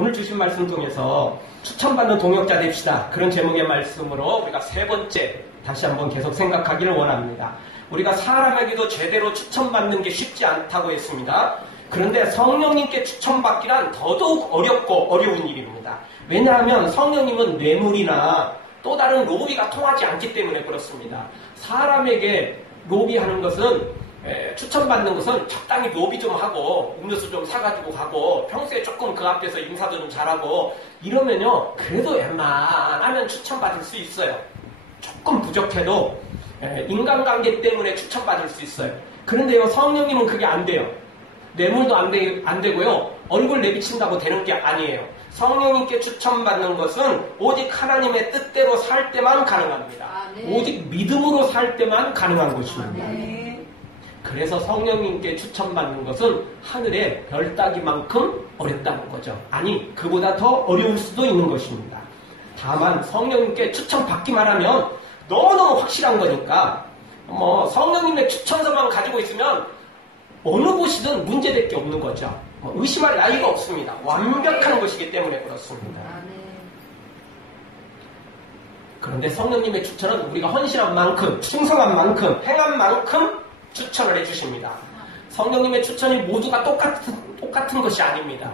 오늘 주신 말씀 중에서 추천받는 동역자 됩시다. 그런 제목의 말씀으로 우리가 세 번째 다시 한번 계속 생각하기를 원합니다. 우리가 사람에게도 제대로 추천받는 게 쉽지 않다고 했습니다. 그런데 성령님께 추천받기란 더더욱 어렵고 어려운 일입니다. 왜냐하면 성령님은 뇌물이나 또 다른 로비가 통하지 않기 때문에 그렇습니다. 사람에게 로비하는 것은 추천받는 것은 적당히 로비 좀 하고 음료수 좀 사가지고 가고 평소에 조금 그 앞에서 인사도 좀 잘하고 이러면요 그래도 웬만하면 추천받을 수 있어요. 조금 부족해도 인간관계 때문에 추천받을 수 있어요. 그런데요 성령님은 그게 안 돼요. 뇌물도 안 되고요 얼굴 내비친다고 되는 게 아니에요. 성령님께 추천받는 것은 오직 하나님의 뜻대로 살 때만 가능합니다. 오직 믿음으로 살 때만 가능한 것입니다. 그래서 성령님께 추천받는 것은 하늘의 별 따기만큼 어렵다는 거죠. 아니 그보다 더 어려울 수도 있는 것입니다. 다만 성령님께 추천받기만 하면 너무너무 확실한 거니까 성령님의 추천서만 가지고 있으면 어느 곳이든 문제될 게 없는 거죠. 의심할 나위가 없습니다. 완벽한 것이기 때문에 그렇습니다. 그런데 성령님의 추천은 우리가 헌신한 만큼, 충성한 만큼, 행한 만큼 추천을 해주십니다. 성령님의 추천이 모두가 똑같은 것이 아닙니다.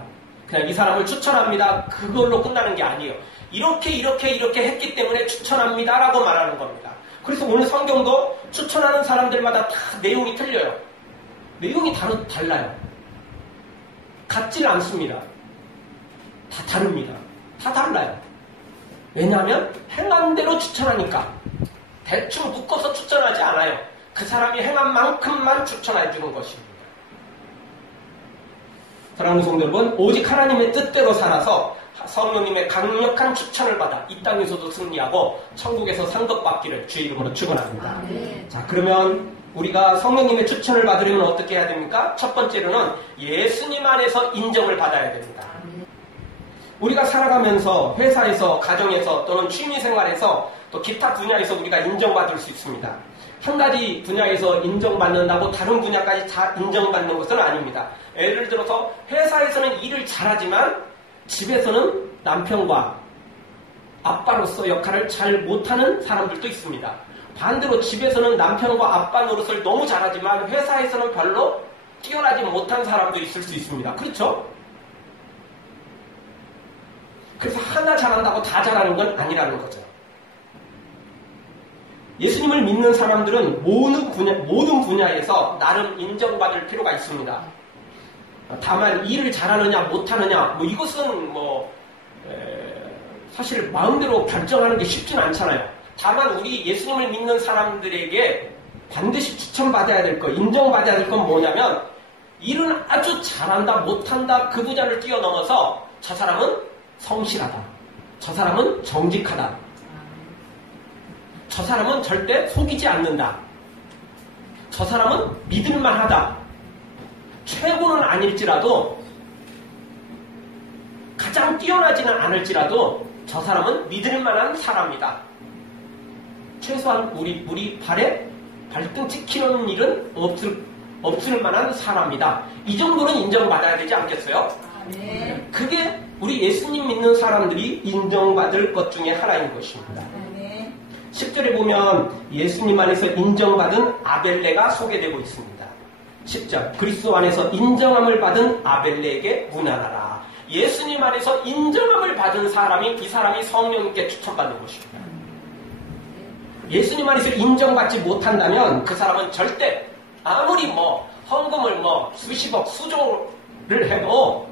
그냥 이 사람을 추천합니다. 그걸로 끝나는 게 아니에요. 이렇게 했기 때문에 추천합니다라고 말하는 겁니다. 그래서 오늘 성경도 추천하는 사람들마다 다 내용이 틀려요. 내용이 달라요. 같지는 않습니다. 다 다릅니다. 다 달라요. 왜냐하면 행한 대로 추천하니까 대충 묶어서 추천하지 않아요. 그 사람이 행한 만큼만 추천해 주는 것입니다. 사랑하는 성도 여러분, 오직 하나님의 뜻대로 살아서 성령님의 강력한 추천을 받아 이 땅에서도 승리하고 천국에서 상급받기를 주의 이름으로 축원합니다. 자, 그러면 우리가 성령님의 추천을 받으려면 어떻게 해야 됩니까? 첫 번째로는 예수님 안에서 인정을 받아야 됩니다. 우리가 살아가면서 회사에서, 가정에서 또는 취미생활에서 또 기타 분야에서 우리가 인정받을 수 있습니다. 한 가지 분야에서 인정받는다고 다른 분야까지 다 인정받는 것은 아닙니다. 예를 들어서 회사에서는 일을 잘하지만 집에서는 남편과 아빠로서 역할을 잘 못하는 사람들도 있습니다. 반대로 집에서는 남편과 아빠 노릇을 너무 잘하지만 회사에서는 별로 뛰어나지 못한 사람도 있을 수 있습니다. 그렇죠? 그래서 하나 잘한다고 다 잘하는 건 아니라는 거죠. 예수님을 믿는 사람들은 모든 분야에서 나름 인정받을 필요가 있습니다. 다만 일을 잘하느냐 못하느냐 이것은 사실 마음대로 결정하는 게 쉽지는 않잖아요. 다만 우리 예수님을 믿는 사람들에게 반드시 추천받아야 될 것, 인정받아야 될 건 뭐냐면 일은 아주 잘한다 못한다 그 분야를 뛰어넘어서 저 사람은 성실하다, 저 사람은 정직하다, 저 사람은 절대 속이지 않는다, 저 사람은 믿을만하다. 최고는 아닐지라도 가장 뛰어나지는 않을지라도 저 사람은 믿을만한 사람이다. 최소한 우리 발에 발등 찍히는 일은 없을 만한 사람이다. 이 정도는 인정받아야 되지 않겠어요? 네. 그게 우리 예수님 믿는 사람들이 인정받을 것 중에 하나인 것입니다. 네. 10절에 보면 예수님 안에서 인정받은 아벨레가 소개되고 있습니다. 10절 그리스도 안에서 인정함을 받은 아벨레에게 문안하라. 예수님 안에서 인정함을 받은 사람이 이 사람이 성령님께 추천받는 것입니다. 예수님 안에서 인정받지 못한다면 그 사람은 절대 아무리 헌금을 수십억 수조를 해도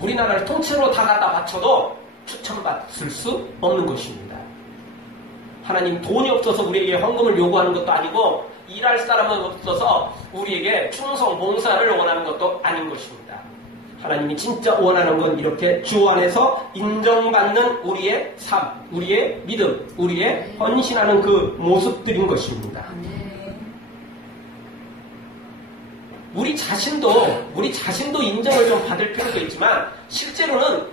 우리나라를 통째로 다 갖다 바쳐도 추천받을 수 없는 것입니다. 하나님 돈이 없어서 우리에게 헌금을 요구하는 것도 아니고 일할 사람은 없어서 우리에게 충성 봉사를 원하는 것도 아닌 것입니다. 하나님이 진짜 원하는 건 이렇게 주 안에서 인정받는 우리의 삶, 우리의 믿음, 우리의 헌신하는 그 모습들인 것입니다. 우리 자신도 인정을 좀 받을 필요도 있지만 실제로는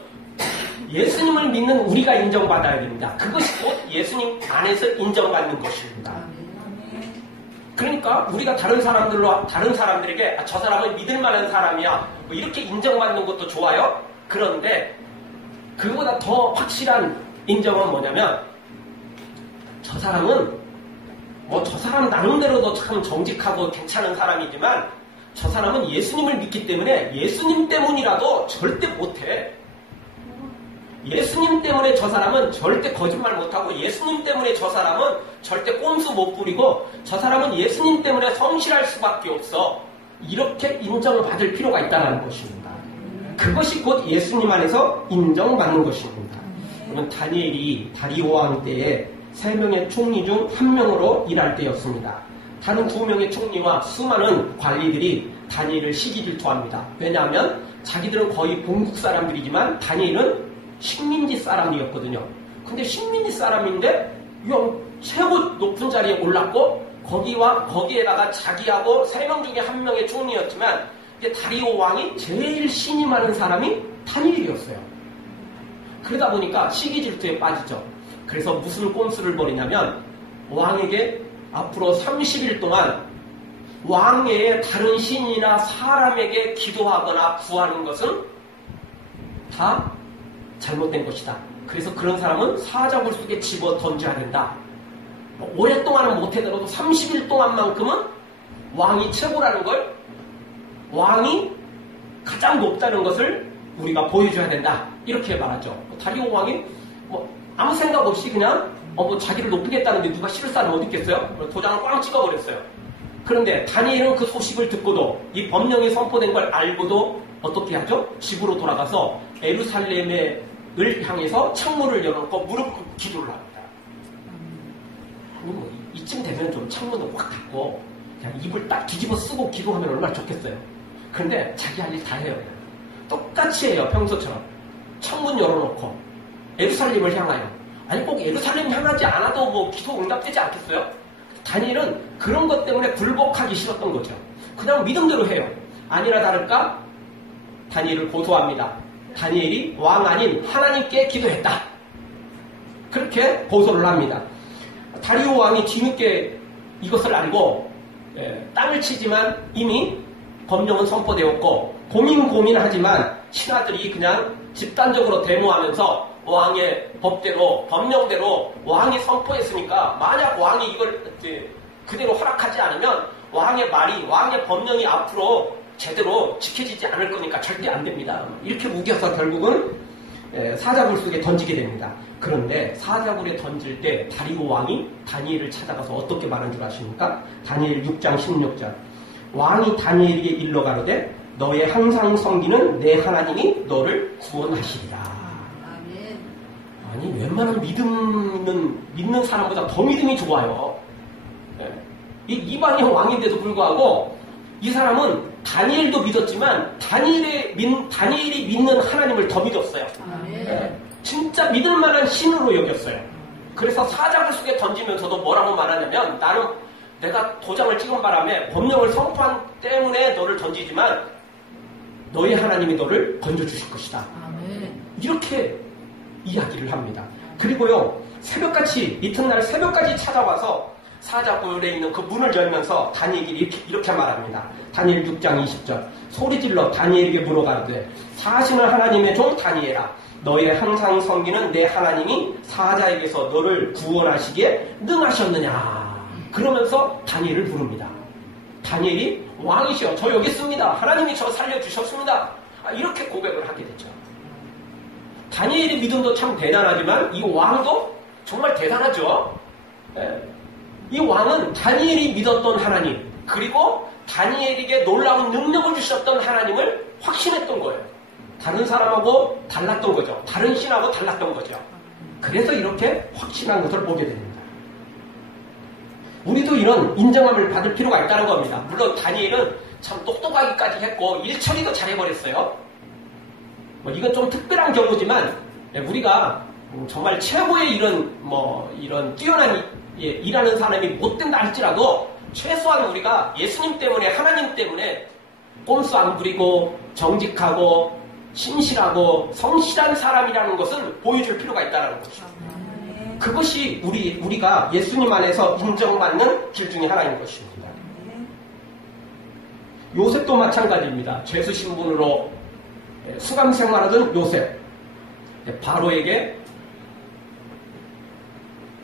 예수님을 믿는 우리가 인정받아야 됩니다. 그것이 곧 예수님 안에서 인정받는 것입니다. 그러니까 우리가 다른 사람들에게 저 사람은 믿을 만한 사람이야 이렇게 인정받는 것도 좋아요. 그런데 그보다 더 확실한 인정은 뭐냐면 저 사람은 저 사람 나름대로도 참 정직하고 괜찮은 사람이지만 저 사람은 예수님을 믿기 때문에 예수님 때문이라도 절대 못해. 예수님 때문에 저 사람은 절대 거짓말 못하고 예수님 때문에 저 사람은 절대 꼼수 못 부리고 저 사람은 예수님 때문에 성실할 수밖에 없어. 이렇게 인정받을 필요가 있다는 것입니다. 그것이 곧 예수님 안에서 인정받는 것입니다. 그러면 다니엘이 다리오 왕 때에 3명의 총리 중 1명으로 일할 때였습니다. 다른 2명의 총리와 수많은 관리들이 다니엘을 시기 질투합니다. 왜냐하면 자기들은 거의 본국 사람들이지만 다니엘은 식민지 사람이었거든요. 근데 식민지 사람인데 최고 높은 자리에 올랐고 거기에다가 자기하고 3명 중에 1명의 총리였지만 이제 다리오 왕이 제일 신임하는 사람이 다니엘이었어요. 그러다 보니까 시기 질투에 빠지죠. 그래서 무슨 꼼수를 벌이냐면 왕에게 앞으로 30일 동안 왕 외에 다른 신이나 사람에게 기도하거나 구하는 것은 다 잘못된 것이다. 그래서 그런 사람은 사자굴 속에 집어 던져야 된다. 오랫동안은 못하더라도 30일 동안만큼은 왕이 최고라는 걸, 왕이 가장 높다는 것을 우리가 보여줘야 된다. 이렇게 말하죠. 다리오 왕이 아무 생각 없이 그냥 자기를 높이겠다는데 누가 싫을 사람 어디 있겠어요? 도장을 꽝 찍어버렸어요. 그런데 다니엘은 그 소식을 듣고도 이 법령이 선포된 걸 알고도 어떻게 하죠? 집으로 돌아가서 예루살렘을 향해서 창문을 열어놓고 무릎 꿇고 기도를 합니다. 이쯤 되면 좀 창문을 확 닫고 그냥 입을 딱 뒤집어 쓰고 기도하면 얼마나 좋겠어요. 그런데 자기 할 일 다 해요. 똑같이 해요. 평소처럼. 창문 열어놓고 예루살렘을 향하여. 아니 꼭 예루살렘 향하지 않아도 기도 응답되지 않겠어요? 다니엘은 그런 것 때문에 굴복하기 싫었던 거죠. 그냥 믿음대로 해요. 아니나 다를까 다니엘을 고소합니다. 다니엘이 왕 아닌 하나님께 기도했다. 그렇게 고소를 합니다. 다리오 왕이 뒤늦게 이것을 알고 땅을 치지만 이미 법령은 선포되었고 고민하지만 신하들이 그냥 집단적으로 데모하면서 왕의 법대로 법령대로 왕이 선포했으니까 만약 왕이 이걸 그대로 허락하지 않으면 왕의 말이 왕의 법령이 앞으로 제대로 지켜지지 않을 거니까 절대 안 됩니다. 이렇게 우겨서 결국은 사자굴 속에 던지게 됩니다. 그런데 사자굴에 던질 때 다리오 왕이 다니엘을 찾아가서 어떻게 말한 줄 아십니까? 다니엘 6장 16절 왕이 다니엘에게 일러 가로되 너의 항상 섬기는 내 하나님이 너를 구원하시리라. 아니 웬만한 믿는 사람보다 더 믿음이 좋아요. 이 이방인 왕인데도 불구하고 이 사람은 다니엘도 믿었지만 다니엘이 믿는 하나님을 더 믿었어요. 진짜 믿을 만한 신으로 여겼어요. 그래서 사자굴 속에 던지면서도 뭐라고 말하냐면 나는 내가 도장을 찍은 바람에 법령을 선포한 때문에 너를 던지지만 너의 하나님이 너를 건져주실 것이다. 이렇게 이야기를 합니다. 그리고요 새벽같이 이튿날 새벽까지 찾아와서 사자굴에 있는 그 문을 열면서 다니엘이 이렇게 말합니다. 다니엘 6장 20절 소리질러 다니엘에게 물어가로되 사시는 하나님의 종 다니엘아 너의 항상 섬기는 내 하나님이 사자에게서 너를 구원하시기에 능하셨느냐. 그러면서 다니엘을 부릅니다. 다니엘이 왕이시여 저 여기 있습니다. 하나님이 저 살려주셨습니다. 이렇게 고백을 하게 되죠. 다니엘의 믿음도 참 대단하지만 이 왕도 정말 대단하죠. 이 왕은 다니엘이 믿었던 하나님 그리고 다니엘에게 놀라운 능력을 주셨던 하나님을 확신했던 거예요. 다른 사람하고 달랐던 거죠. 다른 신하고 달랐던 거죠. 그래서 이렇게 확신한 것을 보게 됩니다. 우리도 이런 인정함을 받을 필요가 있다는 겁니다. 물론 다니엘은 참 똑똑하기까지 했고 일처리도 잘해버렸어요. 이건 좀 특별한 경우지만 우리가 정말 최고의 이런 뛰어난 일하는 사람이 못 된다 할지라도 최소한 우리가 예수님 때문에 하나님 때문에 꼼수 안 부리고 정직하고 신실하고 성실한 사람이라는 것을 보여줄 필요가 있다는 것입니다. 그것이 우리가 예수님 안에서 인정받는 길 중에 하나인 것입니다. 요셉도 마찬가지입니다. 죄수 신분으로 수감 생활하던 요셉, 바로에게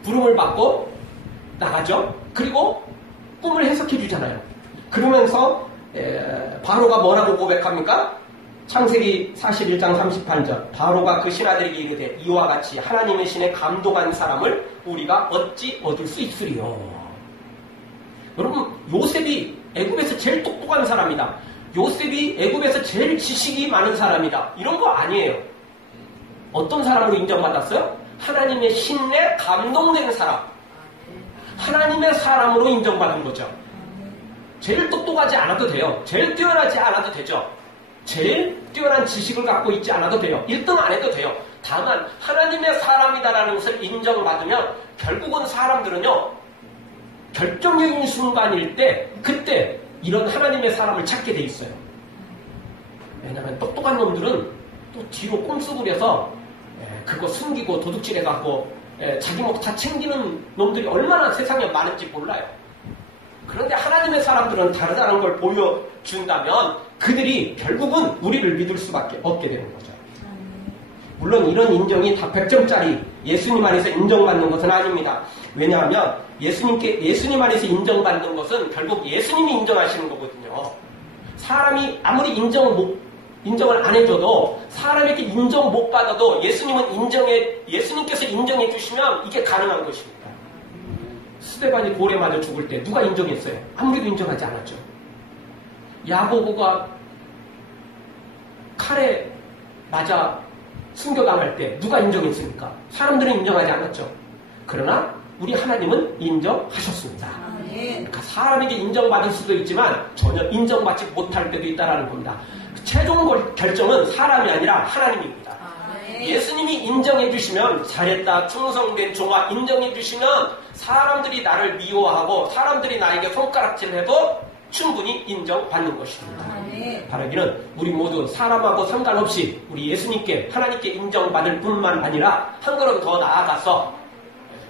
부름을 받고 나가죠. 그리고 꿈을 해석해 주잖아요. 그러면서 바로가 뭐라고 고백합니까? 창세기 41장 38절, 바로가 그 신하들에게 이르되 이와 같이 하나님의 신에 감동한 사람을 우리가 어찌 얻을 수 있으리요. 여러분, 요셉이 애굽에서 제일 똑똑한 사람이다, 요셉이 애굽에서 제일 지식이 많은 사람이다, 이런 거 아니에요. 어떤 사람으로 인정받았어요? 하나님의 신에 감동된 사람, 하나님의 사람으로 인정받은 거죠. 제일 똑똑하지 않아도 돼요. 제일 뛰어나지 않아도 되죠. 제일 뛰어난 지식을 갖고 있지 않아도 돼요. 1등 안 해도 돼요. 다만 하나님의 사람이다라는 것을 인정받으면 결국은 사람들은요, 결정적인 순간일 때 그때 이런 하나님의 사람을 찾게 돼 있어요. 왜냐하면 똑똑한 놈들은 또 뒤로 꼼수 부려서 그거 숨기고 도둑질해갖고 자기 목 다 챙기는 놈들이 얼마나 세상에 많은지 몰라요. 그런데 하나님의 사람들은 다르다는 걸 보여준다면 그들이 결국은 우리를 믿을 수밖에 없게 되는 거죠. 물론 이런 인정이 다 100점짜리 예수님 안에서 인정받는 것은 아닙니다. 왜냐하면 예수님 안에서 인정받는 것은 결국 예수님이 인정하시는 거거든요. 사람이 아무리 인정을 안 해줘도, 사람에게 인정 못 받아도 예수님께서 인정해 주시면 이게 가능한 것입니다. 스데반이 돌에 맞아 죽을 때 누가 인정했어요? 아무리도 인정하지 않았죠. 야고보가 칼에 맞아 순교당할 때 누가 인정했습니까? 사람들은 인정하지 않았죠. 그러나 우리 하나님은 인정하셨습니다. 그러니까 사람에게 인정받을 수도 있지만 전혀 인정받지 못할 때도 있다는 겁니다. 최종 결정은 사람이 아니라 하나님입니다. 예수님이 인정해 주시면, 잘했다, 충성된 종아 인정해 주시면 사람들이 나를 미워하고 사람들이 나에게 손가락질해도 충분히 인정받는 것입니다. 바라기는 우리 모두 사람하고 상관없이 우리 예수님께, 하나님께 인정받을 뿐만 아니라 한 걸음 더 나아가서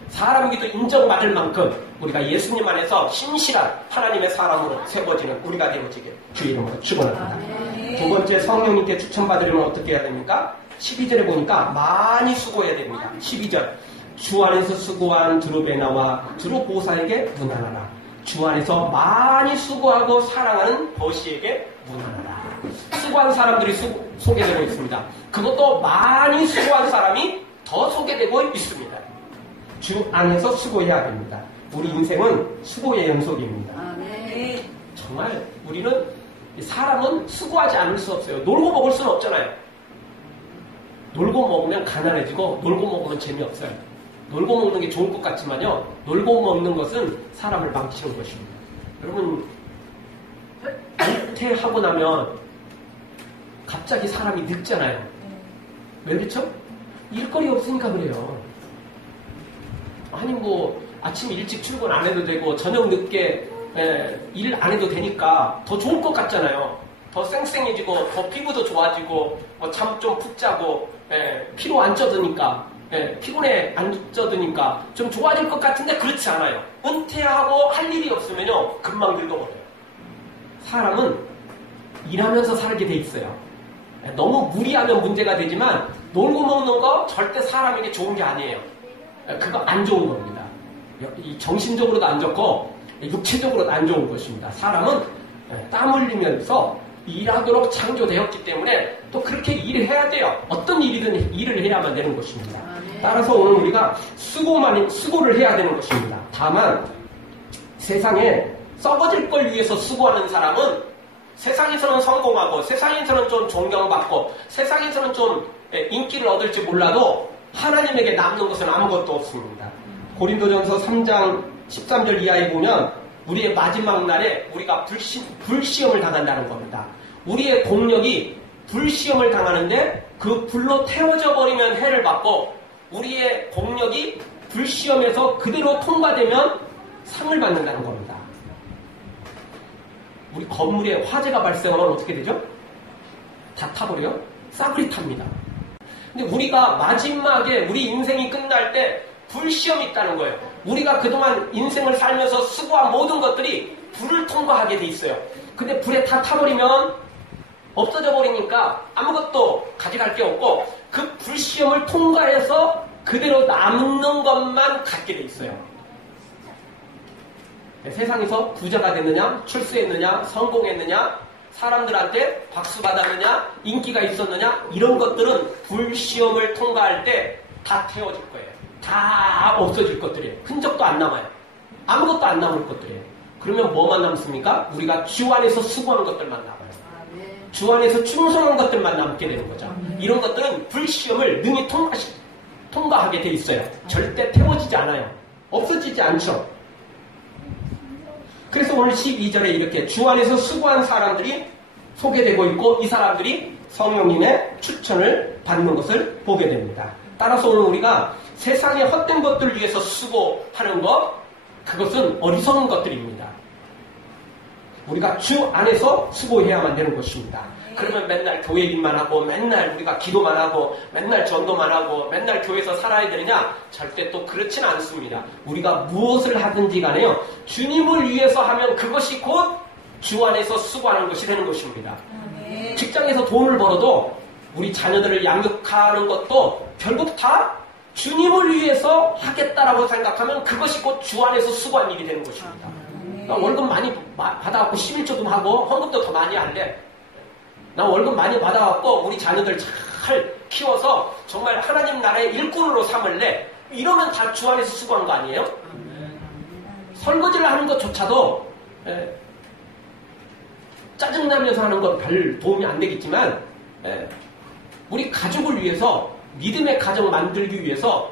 사람에게도 인정받을 만큼 우리가 예수님 안에서 신실한 하나님의 사람으로 세워지는 우리가 되어지길 주의 이름으로 축원합니다. 두 번째, 성령님께 추천받으려면 어떻게 해야 됩니까? 12절에 보니까 많이 수고해야 됩니다. 12절, 주 안에서 수고한 드루베나와 드루보사에게 문안하라. 주 안에서 많이 수고하고 사랑하는 버시에게 문안하라. 수고한 사람들이 소개되고 있습니다. 그것도 많이 수고한 사람이 더 소개되고 있습니다. 주 안에서 수고해야 됩니다. 우리 인생은 수고의 연속입니다. 정말 우리는, 사람은 수고하지 않을 수 없어요. 놀고 먹을 수는 없잖아요. 놀고 먹으면 가난해지고 놀고 먹으면 재미없어요. 놀고 먹는 게 좋을 것 같지만요, 놀고 먹는 것은 사람을 망치는 것입니다. 여러분, 은퇴하고 나면 갑자기 사람이 늙잖아요. 왜 그렇죠? 일거리 없으니까 그래요. 아니 아침 일찍 출근 안 해도 되고 저녁 늦게 일 안 해도 되니까 더 좋을 것 같잖아요. 더 쌩쌩해지고 더 피부도 좋아지고 잠 좀 푹 자고 피로 안 쪄드니까, 피곤에 안 쪄드니까 좀 좋아질 것 같은데 그렇지 않아요. 은퇴하고 할 일이 없으면요 금방 늙어버려요. 사람은 일하면서 살게 돼 있어요. 너무 무리하면 문제가 되지만 놀고 먹는 거 절대 사람에게 좋은 게 아니에요. 그거 안 좋은 겁니다. 정신적으로도 안 좋고 육체적으로도 안 좋은 것입니다. 사람은 땀 흘리면서 일하도록 창조되었기 때문에 또 그렇게 일을 해야 돼요. 어떤 일이든 일을 해야만 되는 것입니다. 따라서 오늘 우리가 수고를 해야 되는 것입니다. 다만 세상에 썩어질 걸 위해서 수고하는 사람은 세상에서는 성공하고 세상에서는 좀 존경받고 세상에서는 좀 인기를 얻을지 몰라도 하나님에게 남는 것은 아무것도 없습니다. 고린도전서 3장 13절 이하에 보면 우리의 마지막 날에 우리가 불시험을 당한다는 겁니다. 우리의 공력이 불시험을 당하는데 그 불로 태워져 버리면 해를 받고, 우리의 공력이 불시험에서 그대로 통과되면 상을 받는다는 겁니다. 우리 건물에 화재가 발생하면 어떻게 되죠? 다 타버려요? 싸그리 탑니다. 근데 우리가 마지막에 우리 인생이 끝날 때 불시험이 있다는 거예요. 우리가 그동안 인생을 살면서 수고한 모든 것들이 불을 통과하게 돼 있어요. 근데 불에 다 타버리면 없어져 버리니까 아무것도 가져갈 게 없고 그 불시험을 통과해서 그대로 남는 것만 갖게 돼 있어요. 세상에서 부자가 됐느냐, 출세했느냐, 성공했느냐, 사람들한테 박수 받았느냐, 인기가 있었느냐, 이런 것들은 불시험을 통과할 때 다 태워질 거예요. 다 없어질 것들이에요. 흔적도 안 남아요. 아무것도 안 남을 것들이에요. 그러면 뭐만 남습니까? 우리가 주 안에서 수고하는 것들만 남아요. 주 안에서 충성한 것들만 남게 되는 거죠. 이런 것들은 불시험을 능히 통과하게 돼 있어요. 절대 태워지지 않아요. 없어지지 않죠. 그래서 오늘 12절에 이렇게 주 안에서 수고한 사람들이 소개되고 있고 이 사람들이 성령님의 추천을 받는 것을 보게 됩니다. 따라서 오늘 우리가 세상의 헛된 것들을 위해서 수고하는 것, 그것은 어리석은 것들입니다. 우리가 주 안에서 수고해야만 되는 것입니다. 그러면 맨날 교회 일만 하고 맨날 우리가 기도만 하고 맨날 전도만 하고 맨날 교회에서 살아야 되느냐? 절대 또 그렇지는 않습니다. 우리가 무엇을 하든지 간에요. 주님을 위해서 하면 그것이 곧 주 안에서 수고하는 것이 되는 것입니다. 직장에서 돈을 벌어도 우리 자녀들을 양육하는 것도 결국 다 주님을 위해서 하겠다라고 생각하면 그것이 곧 주 안에서 수고한 일이 되는 것입니다. 나 월급 많이 받아갖고 11조금 하고 헌금도 더 많이 할래. 나 월급 많이 받아갖고 우리 자녀들 잘 키워서 정말 하나님 나라의 일꾼으로 삼을래. 이러면 다 주 안에서 수고한 거 아니에요? 설거지를 하는 것조차도 짜증나면서 하는 건 별 도움이 안 되겠지만 우리 가족을 위해서 믿음의 가정 만들기 위해서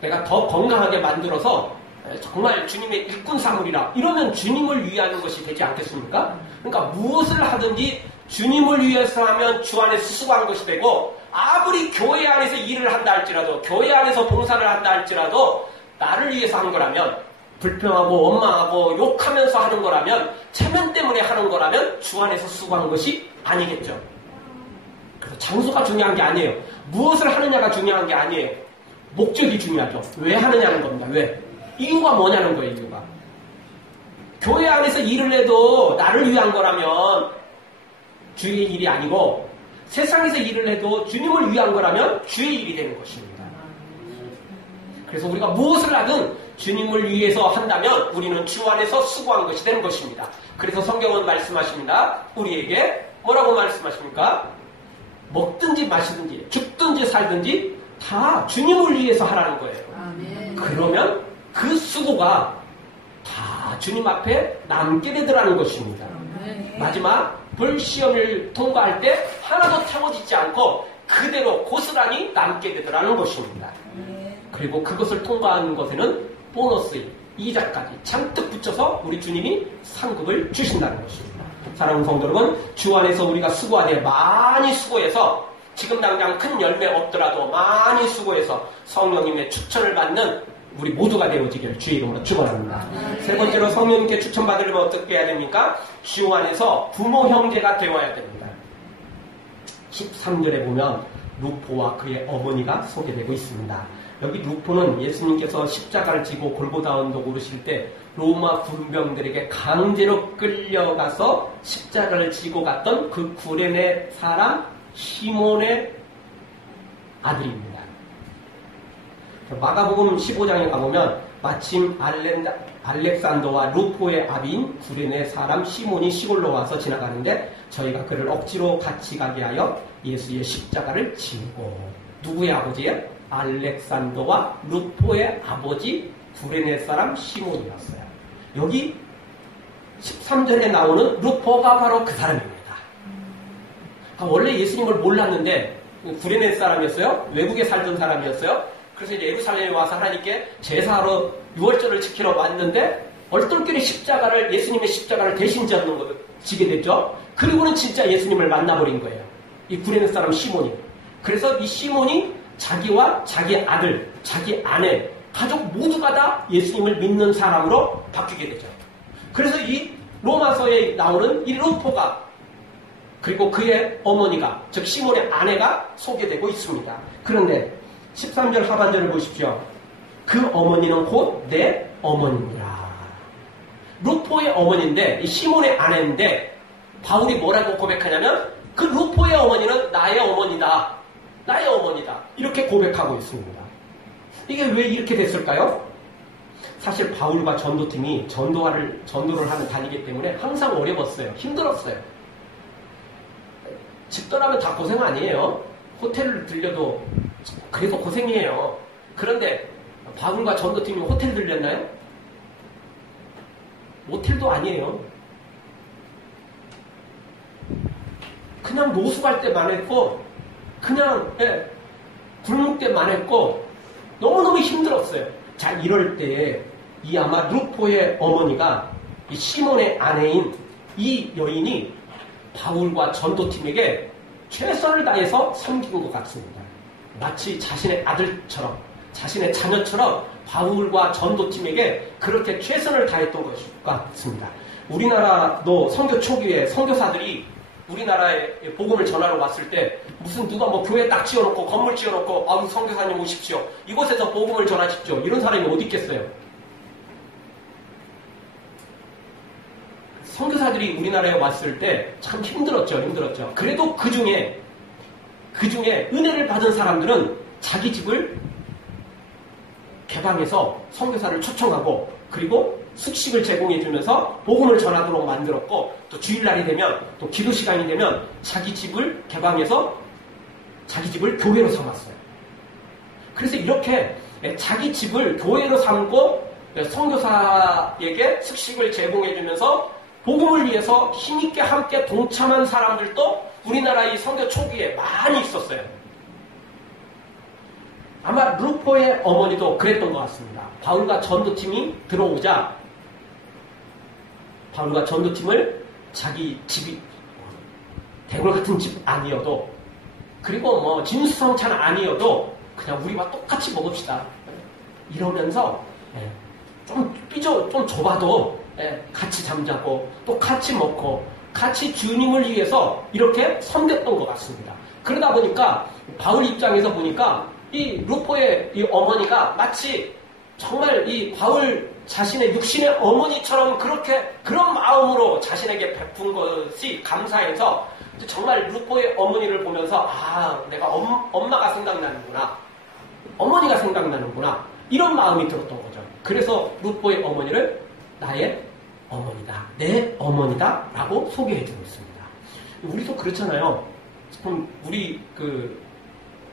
내가 더 건강하게 만들어서 정말 주님의 일꾼 삼으리라. 이러면 주님을 위하는 것이 되지 않겠습니까? 그러니까 무엇을 하든지 주님을 위해서 하면 주 안에서 수고한 것이 되고 아무리 교회 안에서 일을 한다 할지라도 교회 안에서 봉사를 한다 할지라도 나를 위해서 하는 거라면 불평하고 원망하고 욕하면서 하는 거라면 체면 때문에 하는 거라면 주 안에서 수고한 것이 아니겠죠. 그래서 장소가 중요한 게 아니에요. 무엇을 하느냐가 중요한 게 아니에요. 목적이 중요하죠. 왜 하느냐는 겁니다. 왜? 이유가 뭐냐는 거예요. 이유가. 교회 안에서 일을 해도 나를 위한 거라면 주의 일이 아니고 세상에서 일을 해도 주님을 위한 거라면 주의 일이 되는 것입니다. 그래서 우리가 무엇을 하든 주님을 위해서 한다면 우리는 주 안에서 수고한 것이 되는 것입니다. 그래서 성경은 말씀하십니다. 우리에게 뭐라고 말씀하십니까? 먹든지 마시든지 죽든지 살든지 다 주님을 위해서 하라는 거예요. 아멘. 그러면 그 수고가 다 주님 앞에 남게 되더라는 것입니다. 아멘. 마지막 불시험을 통과할 때 하나도 태워지지 않고 그대로 고스란히 남게 되더라는 것입니다. 아멘. 그리고 그것을 통과하는 것에는 보너스 이자까지 잔뜩 붙여서 우리 주님이 상급을 주신다는 것입니다. 사랑하는 성도 여러분, 주 안에서 우리가 수고하되 많이 수고해서 지금 당장 큰 열매 없더라도 많이 수고해서 성령님의 추천을 받는 우리 모두가 되어지기를 주의 이름으로 축원합니다. 세 번째로 성령님께 추천받으려면 어떻게 해야 됩니까? 주 안에서 부모 형제가 되어야 됩니다. 13절에 보면 루포와 그의 어머니가 소개되고 있습니다. 여기 루포는 예수님께서 십자가를 지고 골고다 언덕 오르실 때 로마 군병들에게 강제로 끌려가서 십자가를 지고 갔던 그 구레네 사람 시몬의 아들입니다. 마가복음 15장에 가보면 마침 알렉산더와 루포의 아비인 구레네 사람 시몬이 시골로 와서 지나가는데 저희가 그를 억지로 같이 가게 하여 예수의 십자가를 지고 누구의 아버지예요? 알렉산더와 루포의 아버지 구레네 사람 시몬이었어요. 여기 13절에 나오는 루포가 바로 그 사람입니다. 그러니까 원래 예수님을 몰랐는데 구레네 사람이었어요. 외국에 살던 사람이었어요. 그래서 이제 예루살렘에 와서 하나님께 제사하러 유월절을 지키러 왔는데 얼떨결에 예수님의 십자가를 대신 지게 됐죠. 그리고는 진짜 예수님을 만나버린 거예요. 이 구레네 사람 시몬이. 그래서 이 시몬이 자기와 자기 아들, 자기 아내, 가족 모두가 다 예수님을 믿는 사람으로 바뀌게 되죠. 그래서 이 로마서에 나오는 이 루포가 그리고 그의 어머니가 즉 시몬의 아내가 소개되고 있습니다. 그런데 13절 하반절을 보십시오. 그 어머니는 곧 내 어머니니라. 루포의 어머니인데 이 시몬의 아내인데 바울이 뭐라고 고백하냐면 그 루포의 어머니는 나의 어머니다. 나의 어머니다. 이렇게 고백하고 있습니다. 이게 왜 이렇게 됐을까요? 사실 바울과 전도팀이 전도를 하는 단위이기 때문에 항상 어려웠어요. 힘들었어요. 집 떠나면 다 고생 아니에요. 호텔을 들려도 그래도 고생이에요. 그런데 바울과 전도팀이 호텔 들렸나요? 모텔도 아니에요. 그냥 노숙할 때만 했고 그냥 굶을 때만 했고 너무너무 힘들었어요. 자, 이럴 때에 이 아마 루포의 어머니가 이 시몬의 아내인 이 여인이 바울과 전도팀에게 최선을 다해서 섬긴 것 같습니다. 마치 자신의 아들처럼 자신의 자녀처럼 바울과 전도팀에게 그렇게 최선을 다했던 것 같습니다. 우리나라도 선교 초기에 선교사들이 우리나라에 복음을 전하러 왔을 때 무슨 누가 뭐 교회 딱 지어놓고 건물 지어놓고 아우 선교사님 오십시오. 이곳에서 복음을 전하십시오. 이런 사람이 어디 있겠어요? 선교사들이 우리나라에 왔을 때 참 힘들었죠. 그래도 그 중에 은혜를 받은 사람들은 자기 집을 개방해서 선교사를 초청하고 그리고 숙식을 제공해주면서 복음을 전하도록 만들었고 또 주일날이 되면 또 기도 시간이 되면 자기 집을 개방해서 자기 집을 교회로 삼았어요. 그래서 이렇게 자기 집을 교회로 삼고 선교사에게 숙식을 제공해주면서 복음을 위해서 힘있게 함께 동참한 사람들도 우리나라의 선교 초기에 많이 있었어요. 아마 루포의 어머니도 그랬던 것 같습니다. 바울과 전도팀이 들어오자 바울과 전도팀을 자기 집이 대궐 같은 집 아니어도 그리고 뭐 진수성찬 아니어도 그냥 우리와 똑같이 먹읍시다. 이러면서 좀 좁아도 같이 잠자고 또 같이 먹고 같이 주님을 위해서 이렇게 섬겼던 것 같습니다. 그러다 보니까 바울 입장에서 보니까 이 루포의 이 어머니가 마치 정말 이 바울 자신의 육신의 어머니처럼 그런 마음으로 자신에게 베푼 것이 감사해서 정말 루포의 어머니를 보면서 내가 엄마가 생각나는구나. 어머니가 생각나는구나. 이런 마음이 들었던 거죠. 그래서 루포의 어머니를 나의 어머니다. 내 어머니다. 라고 소개해주고 있습니다. 우리도 그렇잖아요. 우리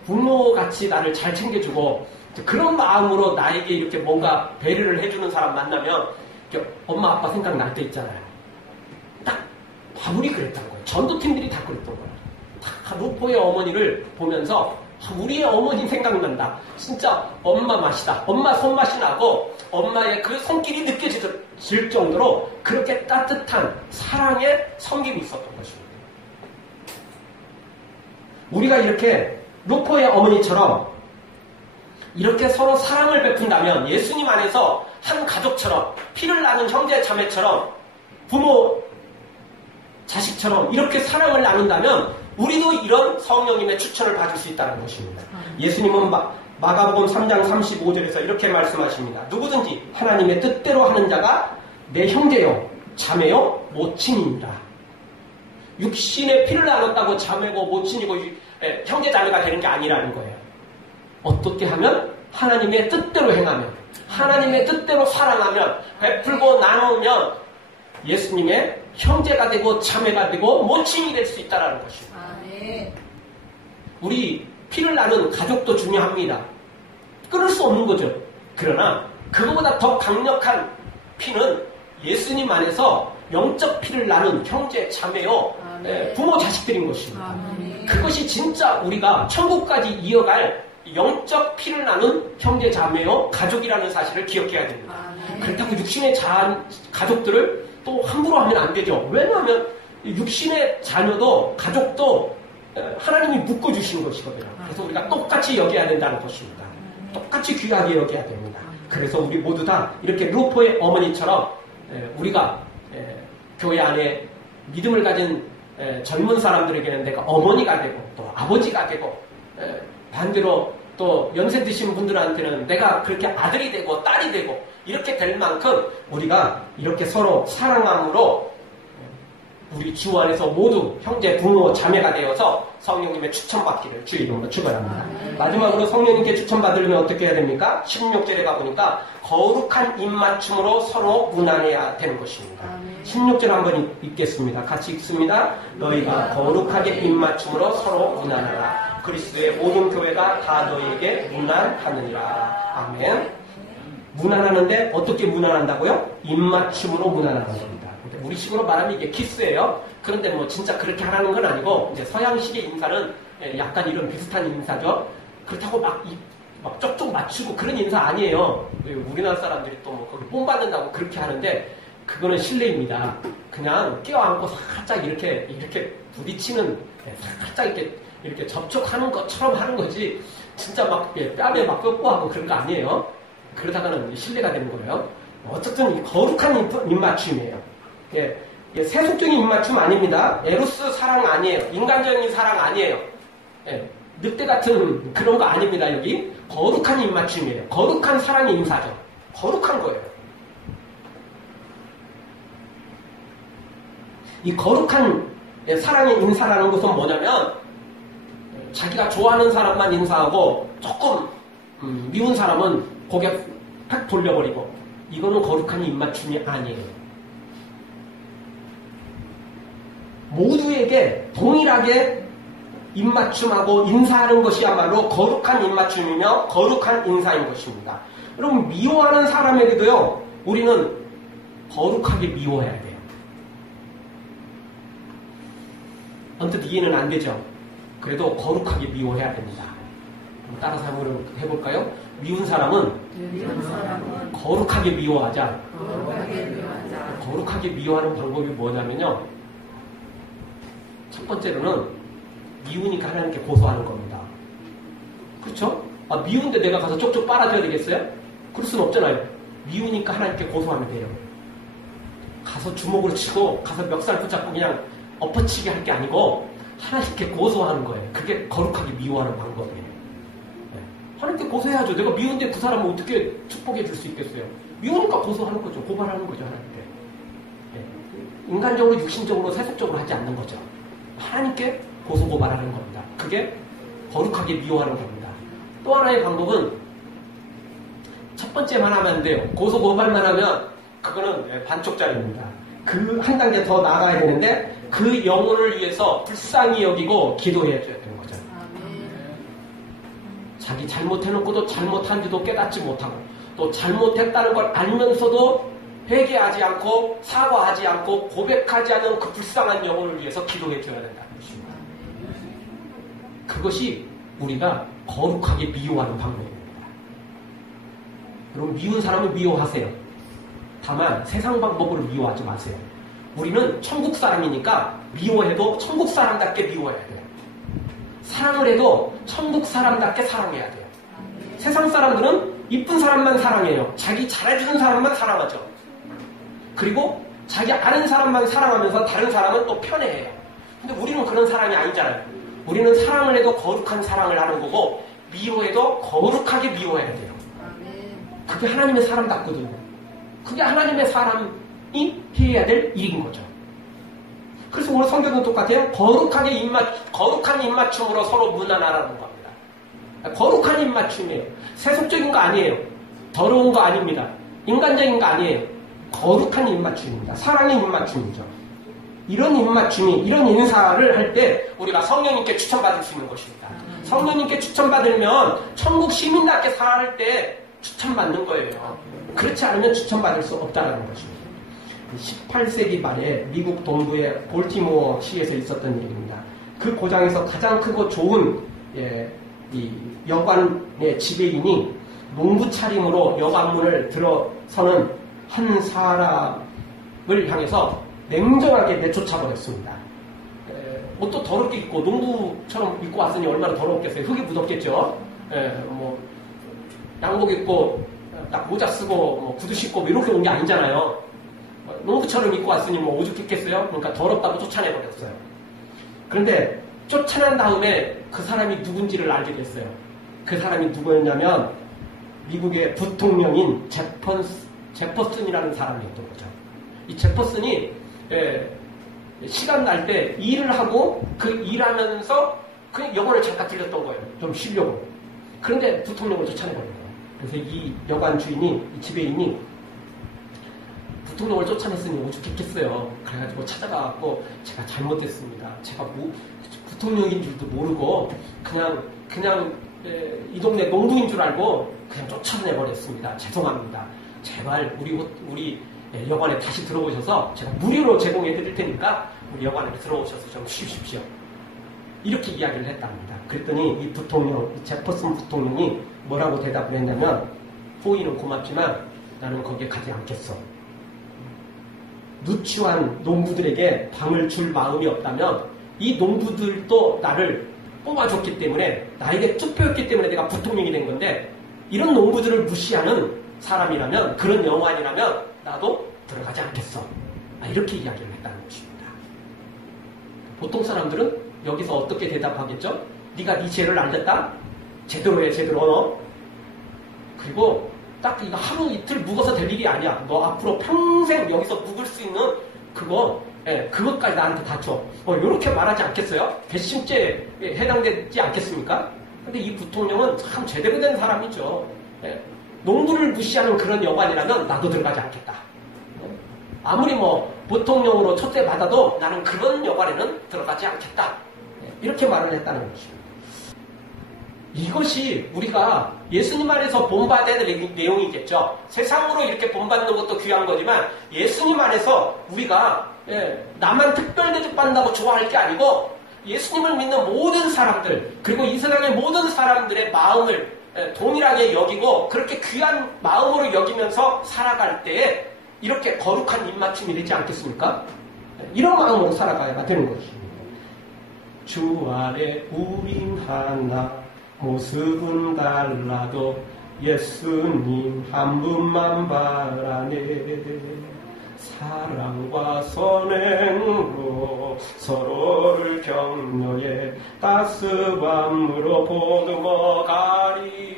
부모같이 나를 잘 챙겨주고 그런 마음으로 나에게 이렇게 뭔가 배려를 해주는 사람 만나면 엄마 아빠 생각날 때 있잖아요. 딱 바울이 그랬다는 거예요. 전도팀들이 다 그랬던 거예요. 다 루포의 어머니를 보면서 우리의 어머니 생각난다. 진짜 엄마 맛이다. 엄마 손맛이 나고 엄마의 그 손길이 느껴질 정도로 그렇게 따뜻한 사랑의 섬김이 있었던 것입니다. 우리가 이렇게 루포의 어머니처럼 이렇게 서로 사랑을 베푼다면 예수님 안에서 한 가족처럼 피를 나눈 형제 자매처럼 부모 자식처럼 이렇게 사랑을 나눈다면 우리도 이런 성령님의 추천을 받을 수 있다는 것입니다. 예수님은 마가복음 3장 35절에서 이렇게 말씀하십니다. 누구든지 하나님의 뜻대로 하는 자가 내 형제요 자매요 모친이니라. 육신의 피를 나눴다고 자매고 모친이고 형제 자매가 되는 게 아니라는 거예요. 어떻게 하면? 하나님의 뜻대로 행하면, 하나님의 뜻대로 사랑하면, 베풀고 나누면 예수님의 형제가 되고 자매가 되고 모친이 될 수 있다는 것입니다. 우리 피를 나눈 가족도 중요합니다. 끊을 수 없는 거죠. 그러나 그거보다 더 강력한 피는 예수님 안에서 영적 피를 나눈 형제 자매요 부모 자식들인 것입니다. 그것이 진짜 우리가 천국까지 이어갈 영적 피를 나눈 형제 자매요 가족이라는 사실을 기억해야 됩니다. 그렇다고 육신의 가족들을 또 함부로 하면 안 되죠. 왜냐하면 육신의 자녀도 가족도 하나님이 묶어주시는 것이거든요. 그래서 우리가 똑같이 여겨야 된다는 것입니다. 똑같이 귀하게 여겨야 됩니다. 그래서 우리 모두 다 이렇게 루포의 어머니처럼 우리가 교회 안에 믿음을 가진 젊은 사람들에게는 내가 어머니가 되고 또 아버지가 되고 반대로 또 연세 드신 분들한테는 내가 그렇게 아들이 되고 딸이 되고 이렇게 될 만큼 우리가 이렇게 서로 사랑함으로 우리 주 안에서 모두 형제, 부모, 자매가 되어서 성령님의 추천받기를 주의 이름으로 축원합니다. 마지막으로 성령님께 추천받으려면 어떻게 해야 됩니까? 16절에 가보니까 거룩한 입맞춤으로 서로 무난해야 되는 것입니다. 16절 한번 읽겠습니다. 같이 읽습니다. 너희가 거룩하게 입맞춤으로 서로 무난하라. 그리스도의 모든 교회가 다 너희에게 무난하느니라. 아멘. 무난하는데 어떻게 무난한다고요? 입맞춤으로 무난하는 겁니다. 우리식으로 말하면 이게 키스예요. 그런데 뭐 진짜 그렇게 하라는 건 아니고 이제 서양식의 인사는 약간 이런 비슷한 인사죠. 그렇다고 막 쪽쪽 맞추고 그런 인사 아니에요. 우리나라 사람들이 또 뭐 거기 뽐 받는다고 그렇게 하는데 그거는 실례입니다. 그냥 껴안고 살짝 이렇게 부딪히는 살짝 이렇게 접촉하는 것처럼 하는 거지 진짜 막 뺨에 막 뼈뽀하고 그런 거 아니에요. 그러다가는 실례가 되는 거예요. 어쨌든 거룩한 입맞춤이에요. 세속적인 입맞춤 아닙니다. 에로스 사랑 아니에요. 인간적인 사랑 아니에요. 늑대 같은 그런 거 아닙니다. 여기 거룩한 입맞춤이에요. 거룩한 사랑의 인사죠. 거룩한 거예요. 이 거룩한 사랑의 인사라는 것은 뭐냐면 자기가 좋아하는 사람만 인사하고 조금 미운 사람은 고개 팍 돌려버리고 이거는 거룩한 입맞춤이 아니에요. 모두에게 동일하게 입맞춤하고 인사하는 것이야말로 거룩한 입맞춤이며 거룩한 인사인 것입니다. 여러분 미워하는 사람에게도요 우리는 거룩하게 미워해야 돼요. 언뜻 이해는 안 되죠. 그래도 거룩하게 미워해야 됩니다. 따라서 한번 해볼까요? 미운 사람은 거룩하게 미워하자. 거룩하게 미워하는 방법이 뭐냐면요. 첫 번째로는 미우니까 하나님께 고소하는 겁니다. 그렇죠? 미운데 내가 가서 쪽쪽 빨아줘야 되겠어요? 그럴 수는 없잖아요. 미우니까 하나님께 고소하면 돼요. 가서 주먹으로 치고 가서 멱살 붙잡고 그냥 엎어치게 할 게 아니고 하나님께 고소하는 거예요. 그게 거룩하게 미워하는 방법이에요. 하나님께 고소해야죠. 내가 미운데 그 사람을 어떻게 축복해 줄 수 있겠어요? 미우니까 고소하는 거죠. 고발하는 거죠. 하나님께. 인간적으로 육신적으로 세속적으로 하지 않는 거죠. 하나님께 고소고발하는 겁니다. 그게 거룩하게 미워하는 겁니다. 또 하나의 방법은 첫 번째만 하면 안 돼요. 고소고발만 하면 그거는 반쪽짜리입니다. 그 한 단계 더 나아가야 되는데 그 영혼을 위해서 불쌍히 여기고 기도해 줘야 되는 거죠. 자기 잘못해놓고도 잘못한지도 깨닫지 못하고 또 잘못했다는 걸 알면서도 회개하지 않고 사과하지 않고 고백하지 않은 그 불쌍한 영혼을 위해서 기도해 줘야 된다는 것입니다. 그것이 우리가 거룩하게 미워하는 방법입니다. 여러분 미운 사람을 미워하세요. 다만 세상 방법으로 미워하지 마세요. 우리는 천국 사람이니까 미워해도 천국 사람답게 미워해야 돼요. 사랑을 해도 천국 사람답게 사랑해야 돼요. 세상 사람들은 이쁜 사람만 사랑해요. 자기 잘해주는 사람만 사랑하죠. 그리고 자기 아는 사람만 사랑하면서 다른 사람은 또 편애해요. 근데 우리는 그런 사랑이 아니잖아요. 우리는 사랑을 해도 거룩한 사랑을 하는 거고 미워해도 거룩하게 미워해야 돼요. 그게 하나님의 사람답거든요. 그게 하나님의 사람이 해야 될 일인 거죠. 그래서 오늘 성경은 똑같아요. 거룩한 입맞춤으로 서로 무난하라는 겁니다. 거룩한 입맞춤이에요. 세속적인 거 아니에요. 더러운 거 아닙니다. 인간적인 거 아니에요. 거룩한 입맞춤입니다. 사랑의 입맞춤이죠. 이런 입맞춤이, 이런 인사를 할 때 우리가 성령님께 추천받을 수 있는 것입니다. 성령님께 추천받으면 천국 시민답게 살아갈 때 추천받는 거예요. 그렇지 않으면 추천받을 수 없다는 것입니다. 18세기 말에 미국 동부의 볼티모어 시에서 있었던 일입니다. 그 고장에서 가장 크고 좋은 이 여관의 지배인이 농부 차림으로 여관문을 들어서는 한 사람을 향해서 냉정하게 내쫓아버렸습니다. 옷도 더럽게 입고 농부처럼 입고 왔으니 얼마나 더럽겠어요. 흙이 묻었겠죠. 양복 입고 딱 모자 쓰고 구두 신고 이렇게 온 게 아니잖아요. 농부처럼 입고 왔으니 오죽했겠어요. 그러니까 더럽다고 쫓아내버렸어요. 그런데 쫓아낸 다음에 그 사람이 누군지를 알게 됐어요. 그 사람이 누구였냐면 미국의 부통령인 제퍼슨이라는 사람이었던 거죠. 이 제퍼슨이 시간 날 때 일을 하고 그 일하면서 그 여관을 잠깐 들렸던 거예요. 좀 쉬려고. 그런데 부통령을 쫓아내버린 거예요. 그래서 이 여관 주인이, 이 지배인이 부통령을 쫓아냈으니 오죽했겠어요. 그래가지고 찾아가갖고 제가 잘못했습니다. 제가 부통령인 줄도 모르고 그냥 이 동네 농부인 줄 알고 그냥 쫓아내버렸습니다. 죄송합니다. 제발 우리 여관에 다시 들어오셔서 제가 무료로 제공해 드릴 테니까 우리 여관에 들어오셔서 좀 쉬십시오. 이렇게 이야기를 했답니다. 그랬더니 이 부통령, 이 제퍼슨 부통령이 뭐라고 대답을 했냐면, 호의는 고맙지만 나는 거기에 가지 않겠어. 누추한 농부들에게 방을 줄 마음이 없다면 이 농부들도 나를 뽑아줬기 때문에, 나에게 투표했기 때문에 내가 부통령이 된 건데, 이런 농부들을 무시하는 사람이라면, 그런 영환이라면 나도 들어가지 않겠어. 이렇게 이야기를 했다는 것입니다. 보통 사람들은 여기서 어떻게 대답하겠죠? 네가 네 죄를 알렸다? 제대로 해, 제대로 너. 그리고 딱 이거 하루 이틀 묵어서 될 일이 아니야. 너 앞으로 평생 여기서 묵을 수 있는 그것까지 나한테 다 줘. 이렇게 말하지 않겠어요? 괘씸죄에 해당되지 않겠습니까? 근데 이 부통령은 참 제대로 된 사람이죠. 농부를 무시하는 그런 여관이라면 나도 들어가지 않겠다. 아무리 부통령으로 초대받아도 나는 그런 여관에는 들어가지 않겠다. 이렇게 말을 했다는 것입니다. 이것이 우리가 예수님 안에서 본받아야 될 내용이겠죠. 세상으로 이렇게 본받는 것도 귀한 거지만 예수님 안에서 우리가 나만 특별 대접받는다고 좋아할 게 아니고 예수님을 믿는 모든 사람들, 그리고 이 세상의 모든 사람들의 마음을 동일하게 여기고 그렇게 귀한 마음으로 여기면서 살아갈 때에 이렇게 거룩한 입맞춤이 되지 않겠습니까? 이런 마음으로 살아가야 되는 것입니다. 주 안에 우린 하나, 모습은 달라도 예수님 한 분만 바라네. 사랑과 선행으로 서로를 격려해 따스함으로 보듬어 가리.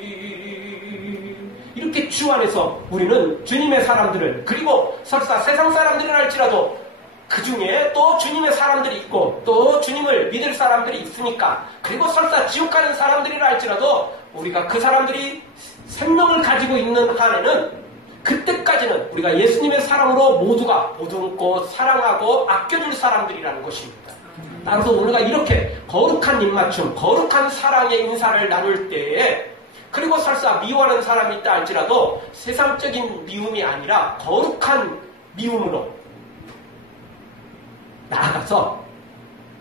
이렇게 주 안에서 우리는 주님의 사람들을, 그리고 설사 세상 사람들을 할지라도 그 중에 또 주님의 사람들이 있고 또 주님을 믿을 사람들이 있으니까, 그리고 설사 지옥 가는 사람들이라 할지라도 우리가 그 사람들이 생명을 가지고 있는 한에는 그때까지는 우리가 예수님의 사랑으로 모두가 보듬고 사랑하고 아껴줄 사람들이라는 것입니다. 따라서 우리가 이렇게 거룩한 입맞춤, 거룩한 사랑의 인사를 나눌 때에, 그리고 설사 미워하는 사람이 있다 할지라도 세상적인 미움이 아니라 거룩한 미움으로 나아가서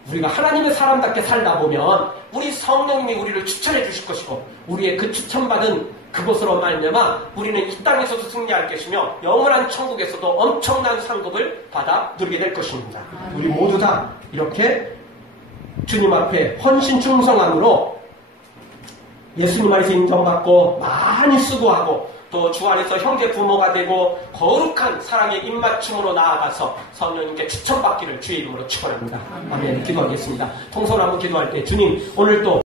우리가 하나님의 사람답게 살다 보면 우리 성령님이 우리를 추천해 주실 것이고, 우리의 그 추천받은 그것으로 말미암아 우리는 이 땅에서도 승리할 것이며 영원한 천국에서도 엄청난 상급을 받아 누리게 될 것입니다. 우리 모두 다 이렇게 주님 앞에 헌신 충성함으로 예수님 안에서 인정받고 많이 수고하고 또 주 안에서 형제 부모가 되고 거룩한 사랑의 입맞춤으로 나아가서 성령님께 추천받기를 주의 이름으로 축원합니다. 아멘. 기도하겠습니다. 통솔 한번 기도할 때, 주님 오늘 또